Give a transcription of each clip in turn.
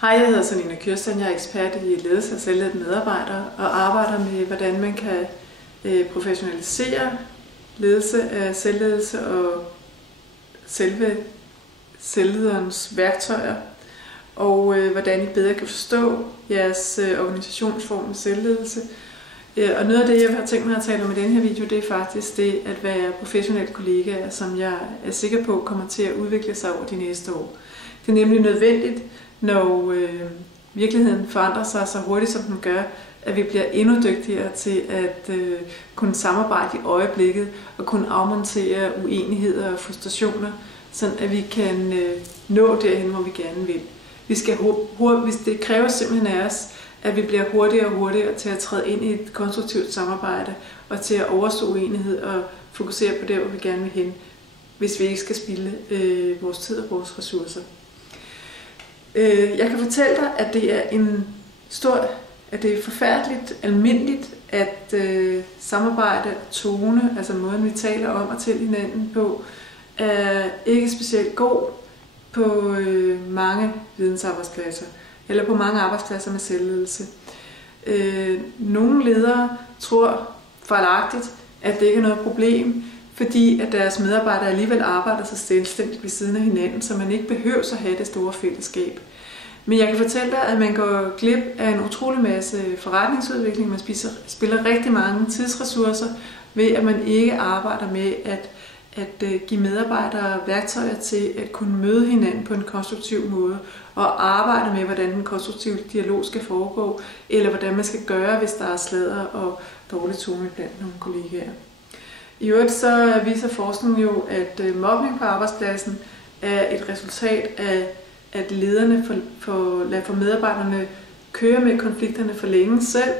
Hej, jeg hedder Selina Kjørsson. Jeg er ekspert i ledelse af selvledte medarbejdere og arbejder med, hvordan man kan professionalisere ledelse af selvledelse og selve selvlederens værktøjer, og hvordan I bedre kan forstå jeres organisationsform med selvledelse. Og noget af det, jeg har tænkt mig at tale om i denne her video, det er faktisk det at være professionel kollega, som jeg er sikker på kommer til at udvikle sig over de næste år. Det er nemlig nødvendigt, når virkeligheden forandrer sig så hurtigt, som den gør, at vi bliver endnu dygtigere til at kunne samarbejde i øjeblikket og kunne afmontere uenigheder og frustrationer, sådan at vi kan nå derhen, hvor vi gerne vil. Det kræver simpelthen af os, at vi bliver hurtigere og hurtigere til at træde ind i et konstruktivt samarbejde og til at overstå uenighed og fokusere på det, hvor vi gerne vil hen, hvis vi ikke skal spilde vores tid og vores ressourcer. Jeg kan fortælle dig, at det er forfærdeligt almindeligt at samarbejde og tone, altså måden vi taler om og til hinanden på, er ikke specielt god på mange vidensarbejdspladser, eller på mange arbejdspladser med selvledelse. Nogle ledere tror fejlagtigt, at det ikke er noget problem, fordi at deres medarbejdere alligevel arbejder så selvstændigt ved siden af hinanden, så man ikke behøver at have det store fællesskab. Men jeg kan fortælle dig, at man går glip af en utrolig masse forretningsudvikling. Man spilder rigtig mange tidsressourcer ved, at man ikke arbejder med at give medarbejdere værktøjer til at kunne møde hinanden på en konstruktiv måde og arbejde med, hvordan den konstruktive dialog skal foregå, eller hvordan man skal gøre, hvis der er sladder og dårlig tone blandt nogle kollegaer. I øvrigt så viser forskningen jo, at mobning på arbejdspladsen er et resultat af, at lederne får medarbejderne køre med konflikterne for længe selv,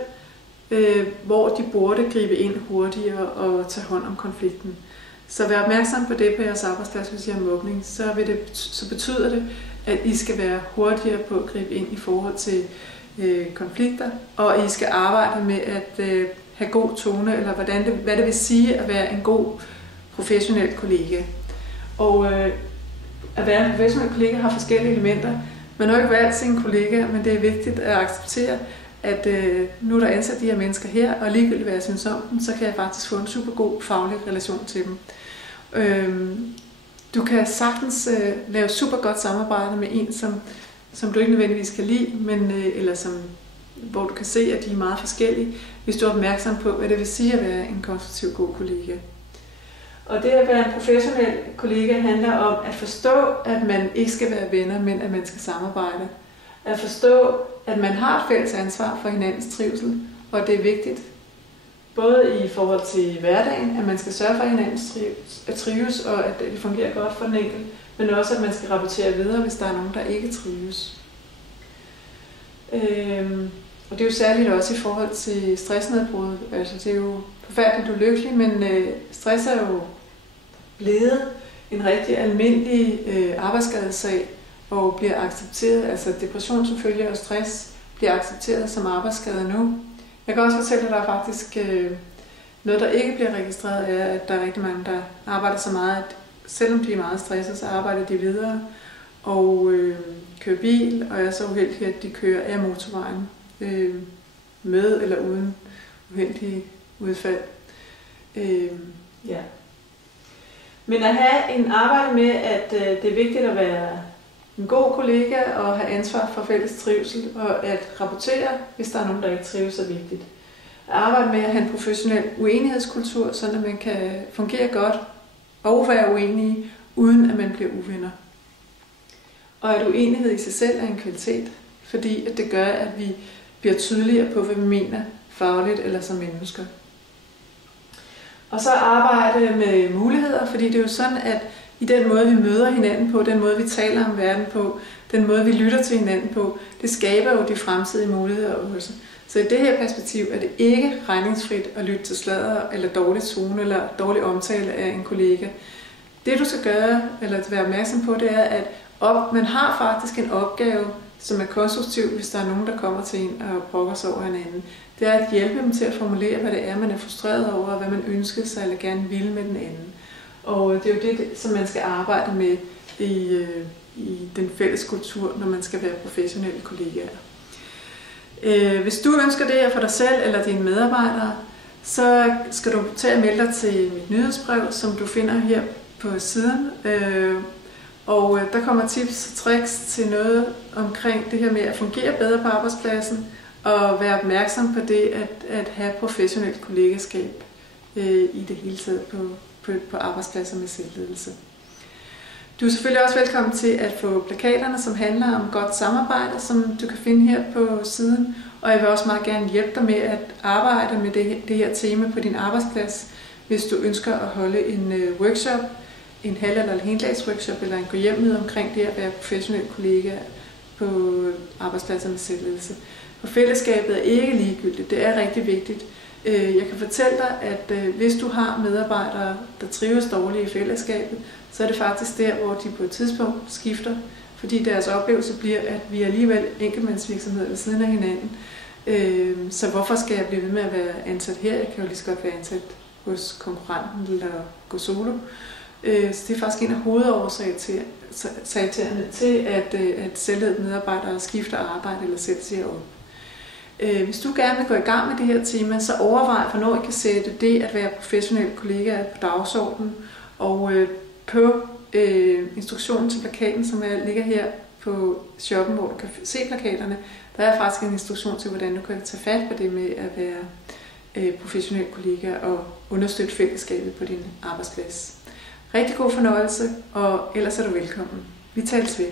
hvor de burde gribe ind hurtigere og tage hånd om konflikten. Så vær opmærksom på det på jeres arbejdsplads, hvis I har mobning. Så betyder det, at I skal være hurtigere på at gribe ind i forhold til konflikter, og I skal arbejde med at have god tone, eller hvad det vil sige at være en god professionel kollega. Og at være en professionel kollega har forskellige elementer. Man har ikke valgt sine kollegaer, men det er vigtigt at acceptere, at nu er der ansat de her mennesker her, og ligegyldigt hvad jeg synes om dem, så kan jeg faktisk få en super god faglig relation til dem. Du kan sagtens lave super godt samarbejde med en, som du ikke nødvendigvis kan lide, eller hvor du kan se, at de er meget forskellige, hvis du er opmærksom på, hvad det vil sige at være en konstruktiv god kollega. Og det at være en professionel kollega handler om at forstå, at man ikke skal være venner, men at man skal samarbejde. At forstå, at man har et fælles ansvar for hinandens trivsel, og det er vigtigt. Både i forhold til hverdagen, at man skal sørge for, at hinanden trives, og at det fungerer godt for den enkelte, men også at man skal rapportere videre, hvis der er nogen, der ikke trives. Og det er jo særligt også i forhold til stressnedbrud. Altså det er jo forfærdeligt ulykkeligt, men stress er jo blevet en rigtig almindelig arbejdsskadesag og bliver accepteret. Altså depression som følge af stress bliver accepteret som arbejdsskade nu. Jeg kan også fortælle, at der er faktisk noget, der ikke bliver registreret, er, at der er rigtig mange, der arbejder så meget, at selvom de er meget stresset, så arbejder de videre og kører bil, og er så uheldige, at de kører af motorvejen med eller uden uheldige udfald. Ja. Men at have en arbejde med, at det er vigtigt at være en god kollega og have ansvar for fælles trivsel, og at rapportere, hvis der er nogen, der ikke trives, er vigtigt. At arbejde med at have en professionel uenighedskultur, så at man kan fungere godt og være uenige, uden at man bliver uvenner. Og at uenighed i sig selv er en kvalitet, fordi at det gør, at vi bliver tydeligere på, hvad vi mener fagligt eller som mennesker. Og så arbejde med muligheder, fordi det er jo sådan, at i den måde, vi møder hinanden på, den måde, vi taler om verden på, den måde, vi lytter til hinanden på, det skaber jo de fremtidige muligheder også. Så i det her perspektiv er det ikke regningsfrit at lytte til sladder, eller dårlig tone, eller dårlig omtale af en kollega. Det du skal gøre, eller være opmærksom på, det er, at man har faktisk en opgave, som er konstruktiv, hvis der er nogen, der kommer til en og brokker sig over hinanden. Det er at hjælpe dem til at formulere, hvad det er, man er frustreret over, og hvad man ønsker sig eller gerne vil med den anden. Og det er jo det, som man skal arbejde med i den fælles kultur, når man skal være professionelle kollegaer. Hvis du ønsker det her for dig selv eller dine medarbejdere, så skal du tage og melde dig til mit nyhedsbrev, som du finder her på siden. Og der kommer tips og tricks til noget omkring det her med at fungere bedre på arbejdspladsen og være opmærksom på det at have professionelt kollegaskab i det hele taget på arbejdspladser med selvledelse. Du er selvfølgelig også velkommen til at få plakaterne, som handler om godt samarbejde, som du kan finde her på siden. Og jeg vil også meget gerne hjælpe dig med at arbejde med det her tema på din arbejdsplads, hvis du ønsker at holde en workshop, en halv- eller en heldagsworkshop eller en gå hjem med omkring det at være professionel kollega på arbejdspladser med selvledelse. For fællesskabet er ikke ligegyldigt, det er rigtig vigtigt. Jeg kan fortælle dig, at hvis du har medarbejdere, der trives dårligt i fællesskabet, så er det faktisk der, hvor de på et tidspunkt skifter, fordi deres oplevelse bliver, at vi er alligevel enkeltmandsvirksomheder ved siden af hinanden. Så hvorfor skal jeg blive ved med at være ansat her? Jeg kan jo lige så godt være ansat hos konkurrenten eller gå solo. Så det er faktisk en af hovedårsagerne til, at selvledende medarbejdere skifter arbejde eller selv siger op. Hvis du gerne vil gå i gang med det her tema, så overvej, hvornår I kan sætte det at være professionel kollega på dagsordenen. Og på instruktionen til plakaten, som ligger her på shoppen, hvor du kan se plakaterne, der er faktisk en instruktion til, hvordan du kan tage fat på det med at være professionel kollega og understøtte fællesskabet på din arbejdsplads. Rigtig god fornøjelse, og ellers er du velkommen. Vi tales ved.